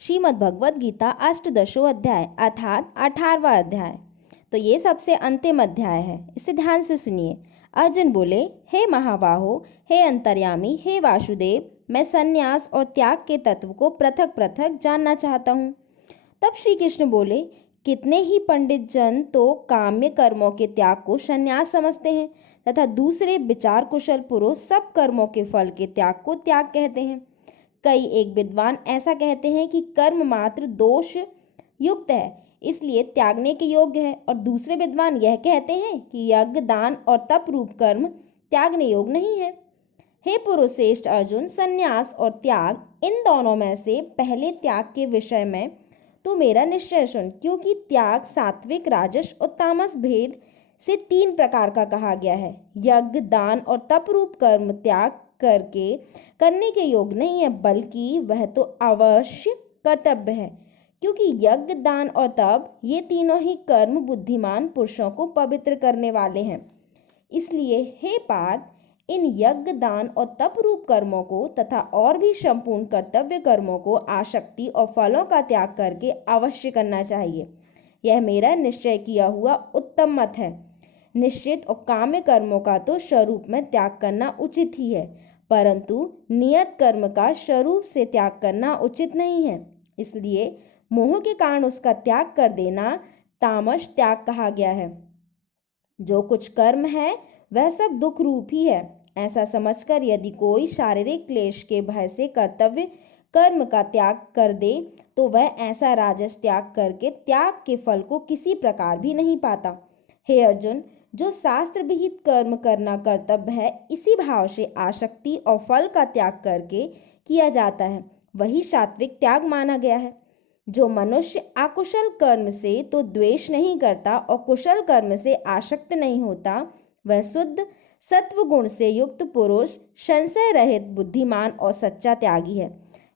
श्रीमद् भगवद गीता अष्टदशो अध्याय अर्थात 18वां अध्याय। तो ये सबसे अंतिम अध्याय है, इसे ध्यान से सुनिए। अर्जुन बोले, हे महाबाहो, हे अंतर्यामी, हे वासुदेव, मैं संन्यास और त्याग के तत्व को पृथक पृथक जानना चाहता हूँ। तब श्री कृष्ण बोले, कितने ही पंडित जन तो काम्य कर्मों के त्याग को संन्यास समझते हैं तथा दूसरे विचार कुशल पुरुष सब कर्मों के फल के त्याग को त्याग कहते हैं। कई एक विद्वान ऐसा कहते हैं कि कर्म मात्र दोष युक्त है, इसलिए त्यागने के योग्य है, और दूसरे विद्वान यह कहते हैं कि यज्ञ, दान और तप रूप कर्म त्यागने योग्य नहीं है। हे पुरुषश्रेष्ठ अर्जुन, संन्यास और त्याग इन दोनों में से पहले त्याग के विषय में तो मेरा निश्चय सुन, क्योंकि त्याग सात्विक, राजस और तामस भेद से 3 प्रकार का कहा गया है। यज्ञ, दान और तप रूप कर्म त्याग करने के योग्य नहीं है, बल्कि वह तो अवश्य कर्तव्य है, क्योंकि यज्ञ, दान और तप ये तीनों ही कर्म बुद्धिमान पुरुषों को पवित्र करने वाले हैं। इसलिए हे पार्थ, इन यज्ञ, दान और तप रूप कर्मों को तथा और भी संपूर्ण कर्तव्य कर्मों को आसक्ति और फलों का त्याग करके अवश्य करना चाहिए। यह मेरा निश्चय किया हुआ उत्तम मत है। निश्चित और काम्य कर्मों का तो स्वरूप में त्याग करना उचित ही है, परंतु नियत कर्म का स्वरूप से त्याग करना उचित नहीं है। इसलिए मोह के कारण उसका त्याग कर देना तामस त्याग कहा गया है। जो कुछ कर्म है वह सब दुख रूप ही है, ऐसा समझकर यदि कोई शारीरिक क्लेश के भय से कर्तव्य कर्म का त्याग कर दे तो वह ऐसा राजस त्याग करके त्याग के फल को किसी प्रकार भी नहीं पाता। हे अर्जुन, जो शास्त्र विहित कर्म करना कर्तव्य है, इसी भाव से आसक्ति और फल का त्याग करके किया जाता है, वही सात्विक त्याग माना गया है। जो मनुष्य अकुशल कर्म से तो द्वेष नहीं करता और कुशल कर्म से आसक्त नहीं होता, वह शुद्ध सत्व गुण से युक्त पुरुष, संशय रहित, बुद्धिमान और सच्चा त्यागी है।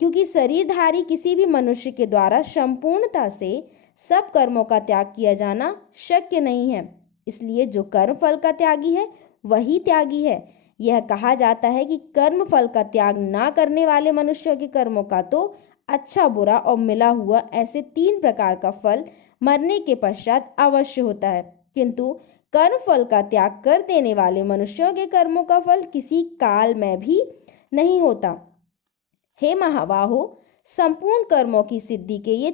क्योंकि शरीरधारी किसी भी मनुष्य के द्वारा संपूर्णता से सब कर्मों का त्याग किया जाना शक्य नहीं है, इसलिए जो कर्म फल का त्यागी है वही त्यागी है। यह कहा जाता है कि कर्म फल का त्याग ना करने वाले मनुष्यों के कर्मों का तो अच्छा, बुरा और मिला हुआ ऐसे 3 प्रकार का फल मरने के पश्चात अवश्य होता है, किंतु कर्म फल का त्याग कर देने वाले मनुष्यों के कर्मों का फल किसी काल में भी नहीं होता। हे महाबाहो, संपूर्ण कर्मों की सिद्धि के ये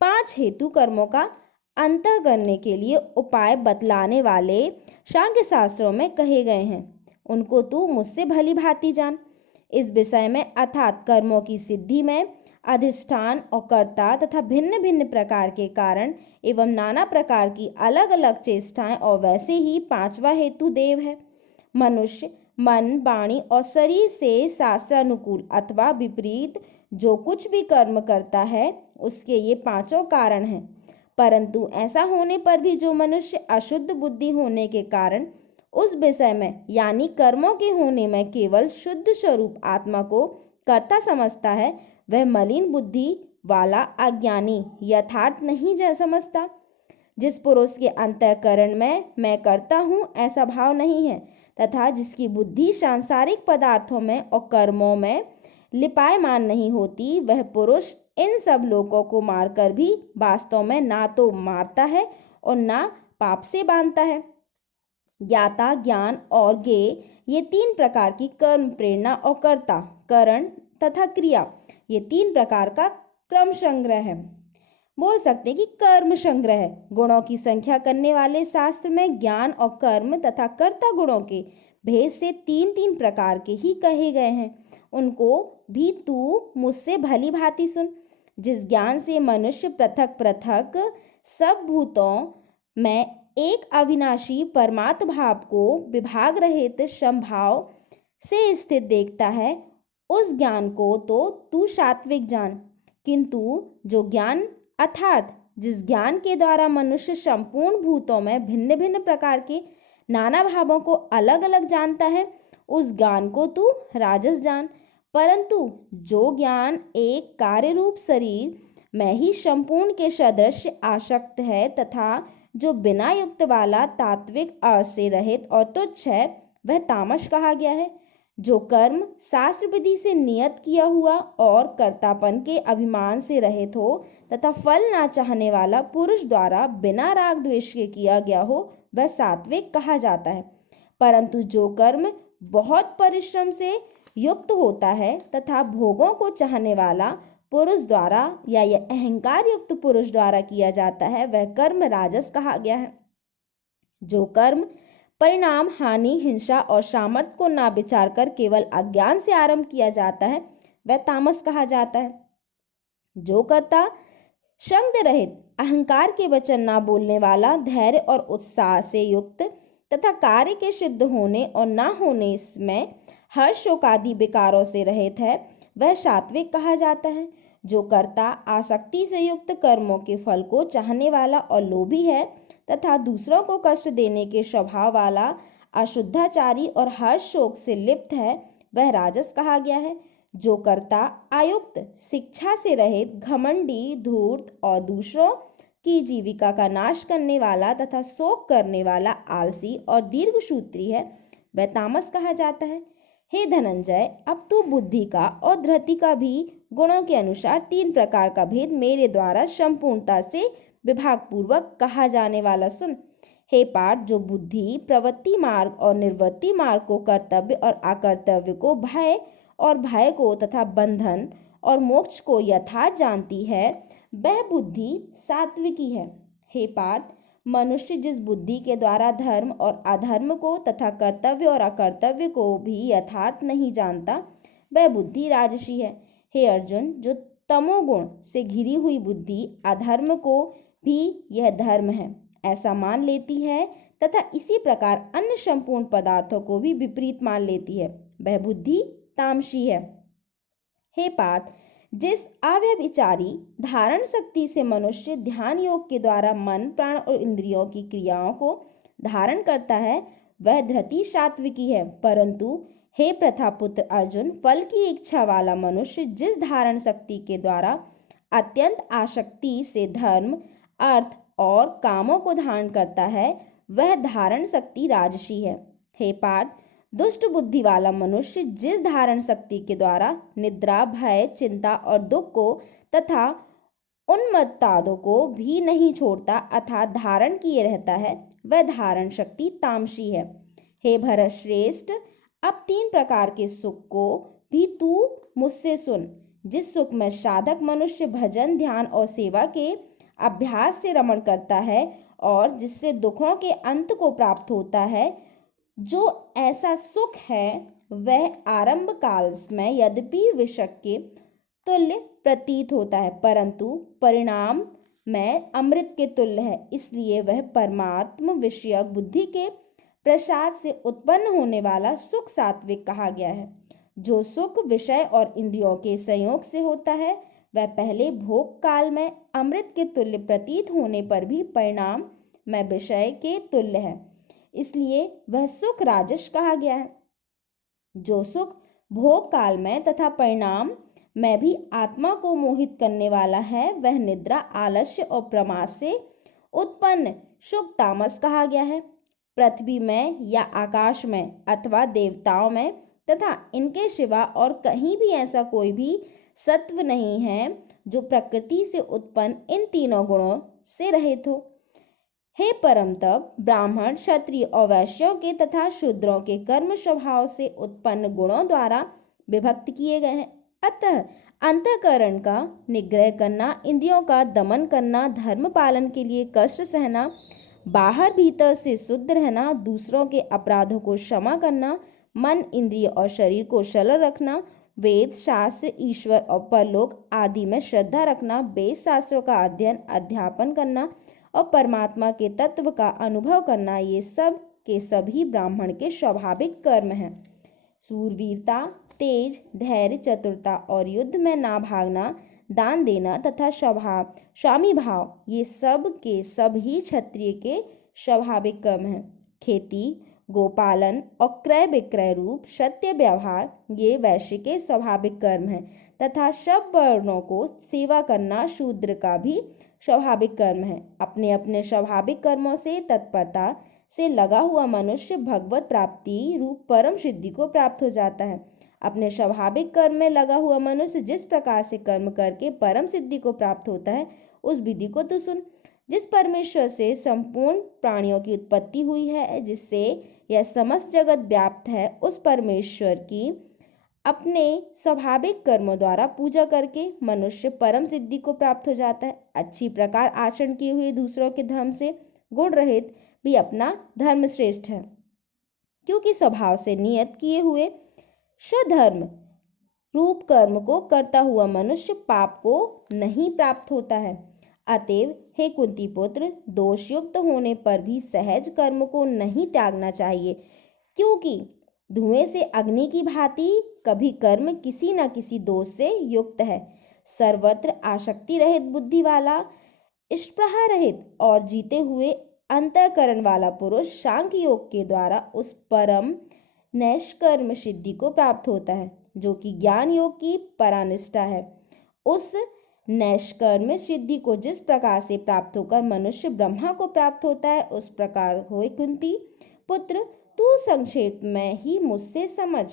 5 हेतु कर्मों का अंत करने के लिए उपाय बतलाने वाले सांख्य शास्त्रों में कहे गए हैं, उनको तू मुझसे भली भांति जान। इस विषय में अर्थात कर्मों की सिद्धि में अधिष्ठान और कर्ता तथा भिन्न भिन्न प्रकार के कारण एवं नाना प्रकार की अलग अलग चेष्टाएं और वैसे ही 5वां हेतु देव है। मनुष्य मन, वाणी और शरीर से शास्त्रानुकूल अथवा विपरीत जो कुछ भी कर्म करता है उसके ये 5 कारण हैं, परंतु ऐसा होने पर भी जो मनुष्य अशुद्ध बुद्धि होने के कारण उस विषय में यानी कर्मों के होने में केवल शुद्ध स्वरूप आत्मा को कर्ता समझता है, वह मलिन बुद्धि वाला अज्ञानी यथार्थ नहीं समझता। जिस पुरुष के अंतःकरण में मैं करता हूँ ऐसा भाव नहीं है तथा जिसकी बुद्धि सांसारिक पदार्थों में और कर्मों में लिपायमान नहीं होती, वह पुरुष इन सब लोगों को मारकर भी वास्तव में ना तो मारता है और ना पाप से बांधता है। ज्ञाता, ज्ञान और ज्ञेय ये 3 प्रकार की कर्म प्रेरणा और कर्ता, करण तथा क्रिया ये 3 प्रकार का क्रम संग्रह है। बोल सकते हैं कि कर्म संग्रह है। गुणों की संख्या करने वाले शास्त्र में ज्ञान और कर्म तथा कर्ता गुणों के भेद से 3 प्रकार के ही कहे गए हैं, उनको भी तू मुझसे भली भांति सुन। जिस ज्ञान से मनुष्य पृथक पृथक सब भूतों में एक अविनाशी परमात्म भाव को विभाग रहित समभाव से स्थित देखता है, उस ज्ञान को तो तू सात्विक जान। किंतु जो ज्ञान अर्थात जिस ज्ञान के द्वारा मनुष्य संपूर्ण भूतों में भिन्न भिन्न प्रकार के नाना भावों को अलग अलग जानता है, उस ज्ञान को तू राजस जान। परंतु जो ज्ञान एक कार्य रूप शरीर में ही संपूर्ण के सदृश आसक्त है तथा जो बिना युक्त वाला तात्विक से रहित और तुच्छ है, वह तामस कहा गया है। जो कर्म शास्त्र विधि से नियत किया हुआ और कर्तापन के अभिमान से रहित हो तथा फल ना चाहने वाला पुरुष द्वारा बिना राग द्वेष के किया गया हो वह सात्विक कहा जाता है। परंतु जो कर्म बहुत परिश्रम से युक्त होता है तथा भोगों को चाहने वाला पुरुष द्वारा या यह अहंकार युक्त पुरुष द्वारा किया जाता है वह कर्म राजस कहा गया है। जो कर्म परिणाम, हानि, हिंसा और सामर्थ्य को ना विचार कर केवल अज्ञान से आरंभ किया जाता है वह तामस कहा जाता है। जो कर्ता संग रहित, अहंकार के वचन ना बोलने वाला, धैर्य और उत्साह से युक्त तथा कार्य के सिद्ध होने और ना होने में हर्ष शोक आदि विकारों से रहित है वह सात्विक कहा जाता है। जो कर्ता आसक्ति से युक्त कर्मों के फल को चाहने वाला और लोभी है तथा दूसरों को कष्ट देने के स्वभाव वाला, अशुद्धाचारी और हर्ष शोक से लिप्त है वह राजस कहा गया है। जो कर्ता आयुक्त, शिक्षा से रहित, घमंडी, धूर्त और दूसरों की जीविका का नाश करने वाला तथा शोक करने वाला, आलसी और दीर्घसूत्री है वह तामस कहा जाता है। हे धनंजय, अब तू बुद्धि का और धृति का भी गुणों के अनुसार 3 प्रकार का भेद मेरे द्वारा संपूर्णता से विभाग पूर्वक कहा जाने वाला सुन। हे पार्थ, जो बुद्धि प्रवृत्ति मार्ग और निवृत्ति मार्ग को, कर्तव्य और अकर्तव्य को, भय और भय को तथा बंधन और मोक्ष को यथार्थ जानती है वह बुद्धि सात्विकी है। हे पार्थ, मनुष्य जिस बुद्धि के द्वारा धर्म और अधर्म को तथा कर्तव्य और अकर्तव्य को भी यथार्थ नहीं जानता वह बुद्धि राजसी है। हे अर्जुन, जो तमोगुण से घिरी हुई बुद्धि अधर्म को भी यह धर्म है ऐसा मान लेती है तथा इसी प्रकार अन्य संपूर्ण पदार्थों को भी विपरीत मान लेती है वह बुद्धि तामसी है। हे पार्थ, जिस अव्यभिचारी धारण शक्ति से मनुष्य ध्यान योग के द्वारा मन, प्राण और इंद्रियों की क्रियाओं को धारण करता है वह धृति सात्विकी है। परंतु हे प्रथापुत्र अर्जुन, फल की इच्छा वाला मनुष्य जिस धारण शक्ति के द्वारा अत्यंत आसक्ति से धर्म, अर्थ और कामों को धारण करता है वह धारण शक्ति राजसी है। हे पार्थ, दुष्ट बुद्धि वाला मनुष्य जिस धारण शक्ति के द्वारा निद्रा, भय, चिंता और दुख को तथा उन्मत्तादों को भी नहीं छोड़ता अर्थात धारण किए रहता है वह धारण शक्ति तामसी है। हे भरत श्रेष्ठ, अब 3 प्रकार के सुख को भी तू मुझसे सुन। जिस सुख में साधक मनुष्य भजन, ध्यान और सेवा के अभ्यास से रमण करता है और जिससे दुखों के अंत को प्राप्त होता है, जो ऐसा सुख है वह आरंभ काल में यद्यपि विषक के तुल्य प्रतीत होता है परंतु परिणाम में अमृत के तुल्य है। इसलिए वह परमात्म विषयक बुद्धि के प्रसाद से उत्पन्न होने वाला सुख सात्विक कहा गया है। जो सुख विषय और इंद्रियों के संयोग से होता है वह पहले भोग काल में अमृत के तुल्य प्रतीत होने पर भी परिणाम में विषय के तुल्य है, इसलिए वह सुख राजस कहा गया है। जो सुख भोग काल में तथा परिणाम में भी आत्मा को मोहित करने वाला है वह निद्रा, आलस्य और प्रमाद से उत्पन्न सुख तामस कहा गया है। पृथ्वी में या आकाश में अथवा देवताओं में तथा इनके सिवा और कहीं भी ऐसा कोई भी सत्व नहीं है जो प्रकृति से उत्पन्न इन तीनों गुणों से रहित हो। हे परम तप, ब्राह्मण, क्षत्रिय और वैश्यों के तथा शूद्रों के कर्म स्वभाव से उत्पन्न गुणों द्वारा विभक्त किए गए हैं। अतः अंतःकरण का निग्रह करना, इंद्रियों का दमन करना, धर्म पालन के लिए कष्ट सहना, बाहर भीतर से शुद्ध रहना, दूसरों के अपराधों को क्षमा करना, मन, इंद्रिय और शरीर को सरल रखना, वेद शास्त्र, ईश्वर और परलोक आदि में श्रद्धा रखना, वेद शास्त्रों का अध्ययन अध्यापन करना और परमात्मा के तत्व का अनुभव करना, ये सब के सभी ब्राह्मण के स्वाभाविक कर्म हैं। सूरवीरता, तेज, धैर्य, चतुरता और युद्ध में ना भागना, दान देना तथा स्वामी भाव, ये सब के सब ही क्षत्रिय के स्वाभाविक कर्म हैं। खेती, गोपालन और क्रय विक्रय रूप सत्य व्यवहार, ये वैश्य के स्वाभाविक कर्म हैं तथा सब वर्णों को सेवा करना शूद्र का भी स्वाभाविक कर्म है। अपने अपने स्वाभाविक कर्मों से तत्परता से लगा हुआ मनुष्य भगवत प्राप्ति रूप परम सिद्धि को प्राप्त हो जाता है। अपने स्वाभाविक कर्म में लगा हुआ मनुष्य जिस प्रकार से कर्म करके परम सिद्धि को प्राप्त होता है, उस विधि को तू सुन। जिस परमेश्वर से संपूर्ण प्राणियों की उत्पत्ति हुई है, जिससे यह समस्त जगत व्याप्त है, उस परमेश्वर की अपने स्वाभाविक कर्मों द्वारा पूजा करके मनुष्य परम सिद्धि को प्राप्त हो जाता है। अच्छी प्रकार आचरण किए हुए दूसरों के धर्म से गुण रहित भी अपना धर्म श्रेष्ठ है, क्योंकि स्वभाव से नियत किए हुए स्वधर्म रूप कर्म को करता हुआ मनुष्य पाप को नहीं प्राप्त होता है। अतएव हे कुंती पुत्र, दोषयुक्त होने पर भी सहज कर्म को नहीं त्यागना चाहिए, क्योंकि धुएं से अग्नि की भांति कभी कर्म किसी न किसी दोष से युक्त है। सर्वत्र आसक्ति रहित बुद्धि वाला, स्पृहा रहित और जीते हुए अंतःकरण वाला पुरुष सांख्य योग के द्वारा उस परम नैष्कर्म सिद्धि को प्राप्त होता है, जो कि ज्ञान योग की परानिष्ठा है। उस नैष्कर्म सिद्धि को जिस प्रकार से प्राप्त होकर मनुष्य ब्रह्मा को प्राप्त होता है, उस प्रकार होए कुंती पुत्र, तू संक्षेप में ही मुझसे समझ।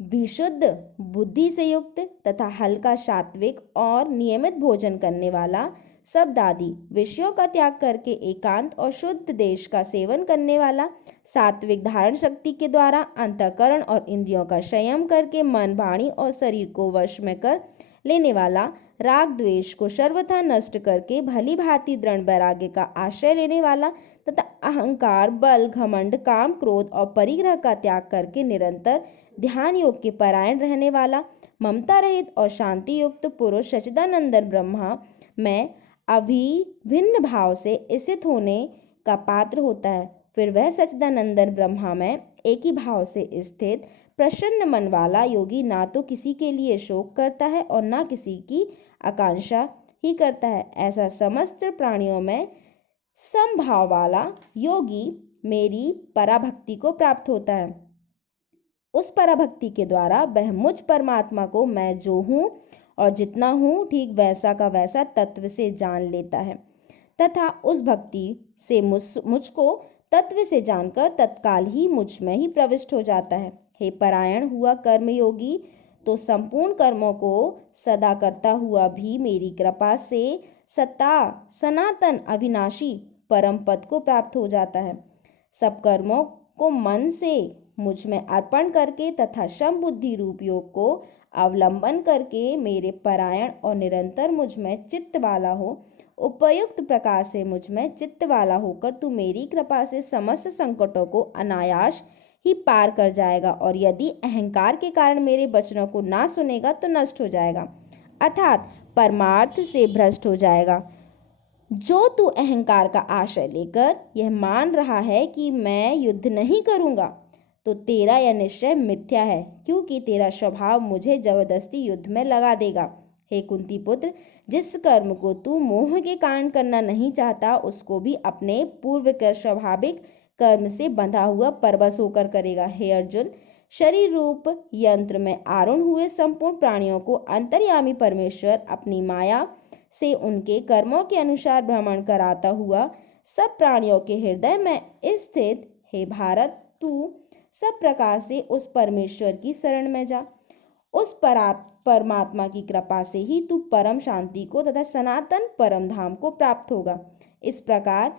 विशुद्ध बुद्धि से युक्त तथा हल्का सात्विक और नियमित भोजन करने वाला, शब्द आदि विषयों का त्याग करके एकांत और शुद्ध देश का सेवन करने वाला, सात्विक धारण शक्ति के द्वारा अंतःकरण और इंद्रियों का संयम करके मन, वाणी और शरीर को वश में कर लेने वाला, राग द्वेष को सर्वथा नष्ट करके भली भांति दृढ़ वैराग्य का आश्रय लेने वाला तथा अहंकार, बल, घमंड, काम, क्रोध और परिग्रह का त्याग करके निरंतर ध्यान योग के परायण रहने वाला, ममता रहित और शांति युक्त पुरुष सच्चिदानंद ब्रह्मा में अभिभिन्न भाव से स्थित होने का पात्र होता है। फिर वह सच्चिदानंद ब्रह्मा में एक ही भाव से स्थित प्रसन्न मन वाला योगी ना तो किसी के लिए शोक करता है और ना किसी की आकांक्षा ही करता है। ऐसा समस्त प्राणियों में समभाव वाला योगी मेरी पराभक्ति को प्राप्त होता है। उस पराभक्ति के द्वारा वह मुझ परमात्मा को मैं जो हूँ और जितना हूँ ठीक वैसा का वैसा तत्व से जान लेता है तथा उस भक्ति से मुझको तत्व से जानकर तत्काल ही मुझ में ही प्रविष्ट हो जाता है। हे परायण हुआ कर्मयोगी, तो संपूर्ण कर्मों को सदा करता हुआ भी मेरी कृपा से सनातन अविनाशी परम पद को प्राप्त हो जाता है। सब कर्मों को मन से मुझ में अर्पण करके तथा सम बुद्धि रूप योग को अवलंबन करके मेरे परायण और निरंतर मुझ में चित्त वाला हो, उपयुक्त प्रकार से मुझ में चित्त वाला होकर तू मेरी कृपा से समस्त संकटों को अनायास ही पार कर जाएगा, और यदि अहंकार के कारण मेरे वचनों को ना सुनेगा तो नष्ट हो जाएगा, अर्थात परमार्थ से भ्रष्ट हो जाएगा। जो तू अहंकार का आश्रय लेकर यह मान रहा है कि मैं युद्ध नहीं करूंगा, तो तेरा यह निश्चय मिथ्या है, क्योंकि तेरा स्वभाव मुझे जबरदस्ती युद्ध में लगा देगा। हे कुंती पुत्र, जिस कर्म को तू मोह के कारण करना नहीं चाहता, उसको भी अपने पूर्व के स्वाभाविक कर्म से बंधा हुआ परवश होकर करेगा। हे अर्जुन, शरीर रूप यंत्र में आरूढ़ हुए संपूर्ण प्राणियों को अंतर्यामी परमेश्वर अपनी माया से उनके कर्मों के अनुसार भ्रमण कराता हुआ सब प्राणियों के हृदय में स्थित। हे भारत, तू सब प्रकार से उस परमेश्वर की शरण में जा। उस परमात्मा की कृपा से ही तू परम शांति को तथा सनातन परम धाम को प्राप्त होगा। इस प्रकार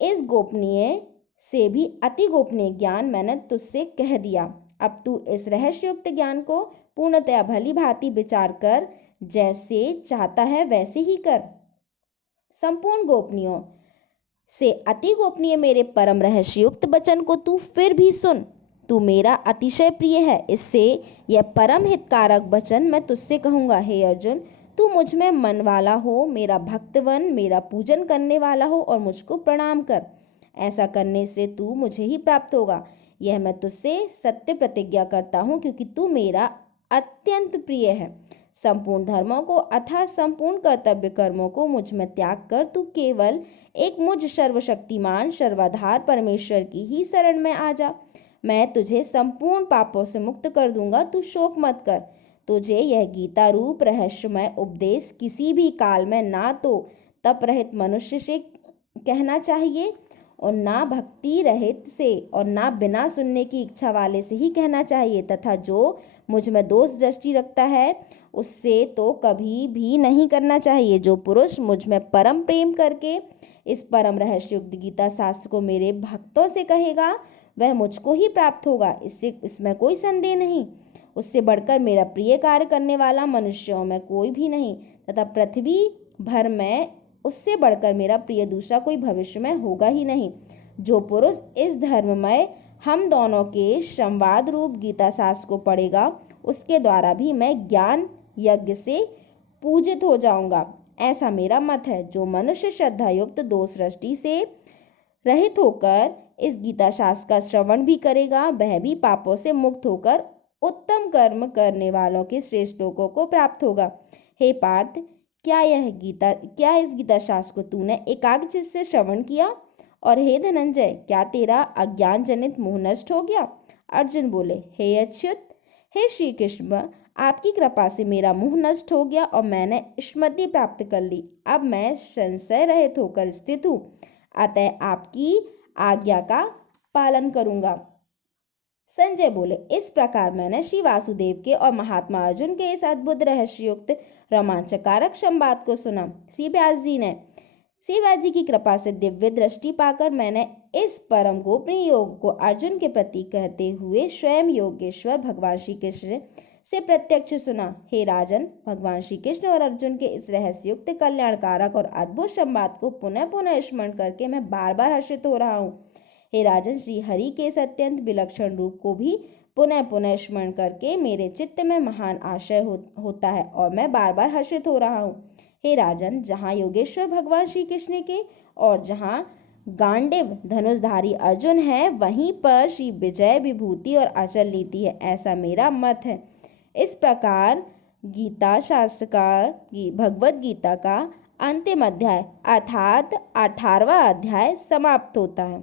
इस गोपनीय से भी अति गोपनीय ज्ञान मैंने तुझसे कह दिया। अब तू इस रहस्ययुक्त ज्ञान को पूर्णतया भली भांति विचार कर, जैसे चाहता है वैसे ही कर। संपूर्ण गोपनीयों से अति गोपनीय मेरे परम रहस्ययुक्त वचन को तू फिर भी सुन। तू मेरा अतिशय प्रिय है, इससे यह परम हितकारक वचन मैं तुझसे कहूँगा। हे अर्जुन, तू मुझ में मन वाला हो, मेरा भक्तवन, मेरा पूजन करने वाला हो और मुझको प्रणाम कर। ऐसा करने से तू मुझे ही प्राप्त होगा, यह मैं तुझसे सत्य प्रतिज्ञा करता हूँ, क्योंकि तू मेरा अत्यंत प्रिय है। संपूर्ण धर्मों को अर्थात संपूर्ण कर्तव्य कर्मों को मुझ में त्याग कर तू केवल एक मुझ सर्वशक्तिमान सर्वाधार परमेश्वर की ही शरण में आ जा। मैं तुझे संपूर्ण पापों से मुक्त कर दूंगा, तू शोक मत कर। तुझे यह गीता रूप रहस्यमय उपदेश किसी भी काल में ना तो तप रहित मनुष्य से कहना चाहिए और ना भक्ति रहित से और ना बिना सुनने की इच्छा वाले से ही कहना चाहिए, तथा जो मुझ में दोष दृष्टि रखता है उससे तो कभी भी नहीं करना चाहिए। जो पुरुष मुझ में परम प्रेम करके इस परम रहस्ययुक्त गीता शास्त्र को मेरे भक्तों से कहेगा वह मुझको ही प्राप्त होगा, इसमें कोई संदेह नहीं। उससे बढ़कर मेरा प्रिय कार्य करने वाला मनुष्यों में कोई भी नहीं, तथा पृथ्वी भर में उससे बढ़कर मेरा प्रिय दूसरा कोई भविष्य में होगा ही नहीं। जो पुरुष इस धर्ममय हम दोनों के संवाद रूप गीता शास्त्र को पढ़ेगा उसके द्वारा भी मैं ज्ञान यज्ञ से पूजित हो जाऊंगा, ऐसा मेरा मत है। जो मनुष्य श्रद्धा युक्त दोष दृष्टि से रहित होकर इस गीता शास्त्र का श्रवण भी करेगा वह भी पापों से मुक्त होकर उत्तम कर्म करने वालों के श्रेष्ठ लोगों को प्राप्त होगा। हे पार्थ, क्या इस गीता शास्त्र को तूने एकाग्रचित्त से श्रवण किया? और हे धनंजय, क्या तेरा अज्ञान जनित मोह नष्ट हो गया? अर्जुन बोले, हे अच्युत, हे श्री कृष्ण, आपकी कृपा से मेरा मोह नष्ट हो गया और मैंने स्मृति प्राप्त कर ली। अब मैं संशय रहित होकर स्थित हूँ, अतः आपकी आज्ञा का पालन करूंगा। संजय बोले, इस प्रकार मैंने श्री वासुदेव के और महात्मा अर्जुन के इस अद्भुत रहस्ययुक्त रोमांचकारक संवाद को सुना। श्री व्यास जी की कृपा से दिव्य दृष्टि पाकर मैंने इस परम गोपनीय योग को अर्जुन के प्रति कहते हुए स्वयं योगेश्वर भगवान श्री कृष्ण से प्रत्यक्ष सुना। हे राजन, भगवान श्री कृष्ण और अर्जुन के इस रहस्ययुक्त कल्याणकारक और अद्भुत संवाद को पुनः पुनः स्मरण करके मैं बार बार हर्षित हो रहा हूँ। हे राजन, श्री हरि के इस अत्यंत विलक्षण रूप को भी पुनः पुनः स्मरण करके मेरे चित्त में महान आशय होता है और मैं बार बार हर्षित हो रहा हूँ। हे राजन, जहाँ योगेश्वर भगवान श्री कृष्ण के और जहाँ गांडीव धनुषधारी अर्जुन है वहीं पर श्री विजय विभूति और अचल नीति है, ऐसा मेरा मत है। इस प्रकार गीता शास्त्र का भगवद गीता का अंतिम अध्याय अर्थात 18वां अध्याय समाप्त होता है।